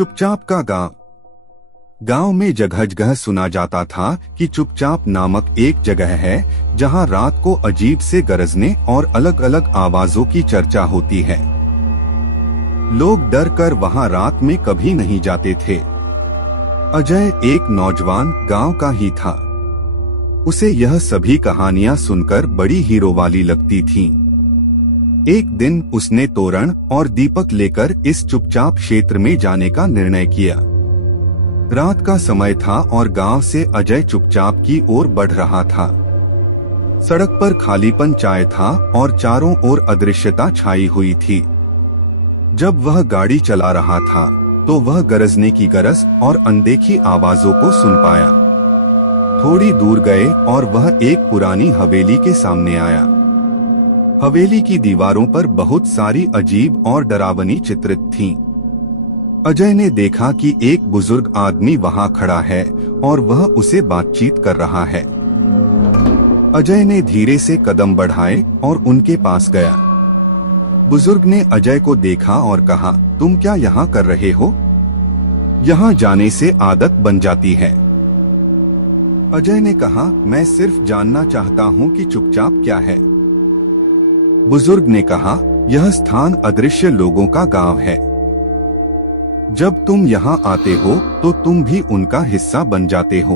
चुपचाप का गांव। गांव में जगह जगह सुना जाता था कि चुपचाप नामक एक जगह है जहां रात को अजीब से गरजने और अलग अलग आवाजों की चर्चा होती है। लोग डर कर वहां रात में कभी नहीं जाते थे। अजय एक नौजवान गांव का ही था। उसे यह सभी कहानियां सुनकर बड़ी हीरो वाली लगती थीं। एक दिन उसने तोरण और दीपक लेकर इस चुपचाप क्षेत्र में जाने का निर्णय किया। रात का समय था और गांव से अजय चुपचाप की ओर बढ़ रहा था। सड़क पर खालीपन छाया था और चारों ओर अदृश्यता छाई हुई थी। जब वह गाड़ी चला रहा था तो वह गरजने की गरज और अनदेखी आवाजों को सुन पाया। थोड़ी दूर गए और वह एक पुरानी हवेली के सामने आया। हवेली की दीवारों पर बहुत सारी अजीब और डरावनी चित्रित थीं। अजय ने देखा कि एक बुजुर्ग आदमी वहां खड़ा है और वह उसे बातचीत कर रहा है। अजय ने धीरे से कदम बढ़ाए और उनके पास गया। बुजुर्ग ने अजय को देखा और कहा, तुम क्या यहाँ कर रहे हो? यहाँ जाने से आदत बन जाती है। अजय ने कहा, मैं सिर्फ जानना चाहता हूँ कि चुपचाप क्या है। बुजुर्ग ने कहा, यह स्थान अदृश्य लोगों का गांव है। जब तुम यहाँ आते हो तो तुम भी उनका हिस्सा बन जाते हो।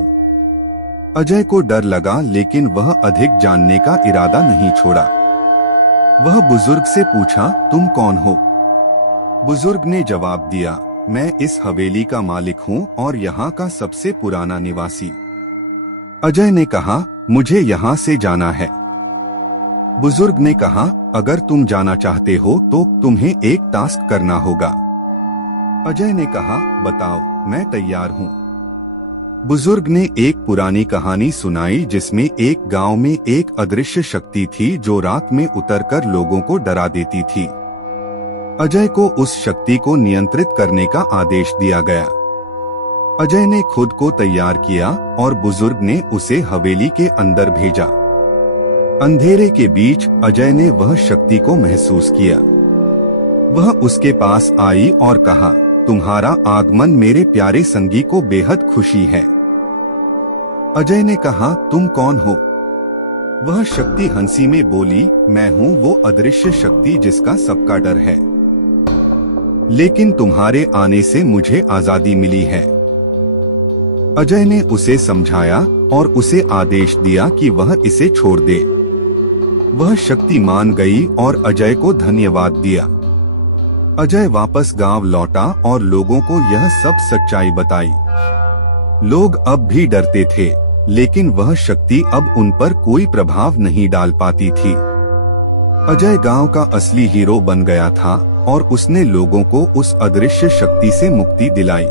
अजय को डर लगा लेकिन वह अधिक जानने का इरादा नहीं छोड़ा। वह बुजुर्ग से पूछा, तुम कौन हो? बुजुर्ग ने जवाब दिया, मैं इस हवेली का मालिक हूँ और यहाँ का सबसे पुराना निवासी। अजय ने कहा, मुझे यहाँ से जाना है। बुजुर्ग ने कहा, अगर तुम जाना चाहते हो तो तुम्हें एक टास्क करना होगा। अजय ने कहा, बताओ, मैं तैयार हूँ। बुजुर्ग ने एक पुरानी कहानी सुनाई जिसमें एक गांव में एक अदृश्य शक्ति थी जो रात में उतरकर लोगों को डरा देती थी। अजय को उस शक्ति को नियंत्रित करने का आदेश दिया गया। अजय ने खुद को तैयार किया और बुजुर्ग ने उसे हवेली के अंदर भेजा। अंधेरे के बीच अजय ने वह शक्ति को महसूस किया। वह उसके पास आई और कहा, तुम्हारा आगमन मेरे प्यारे संगी को बेहद खुशी है। अजय ने कहा, तुम कौन हो? वह शक्ति हंसी में बोली, मैं हूँ वो अदृश्य शक्ति जिसका सबका डर है, लेकिन तुम्हारे आने से मुझे आजादी मिली है। अजय ने उसे समझाया और उसे आदेश दिया कि वह इसे छोड़ दे। वह शक्ति मान गई और अजय को धन्यवाद दिया। अजय वापस गांव लौटा और लोगों को यह सब सच्चाई बताई। लोग अब भी डरते थे, लेकिन वह शक्ति अब उन पर कोई प्रभाव नहीं डाल पाती थी। अजय गांव का असली हीरो बन गया था और उसने लोगों को उस अदृश्य शक्ति से मुक्ति दिलाई।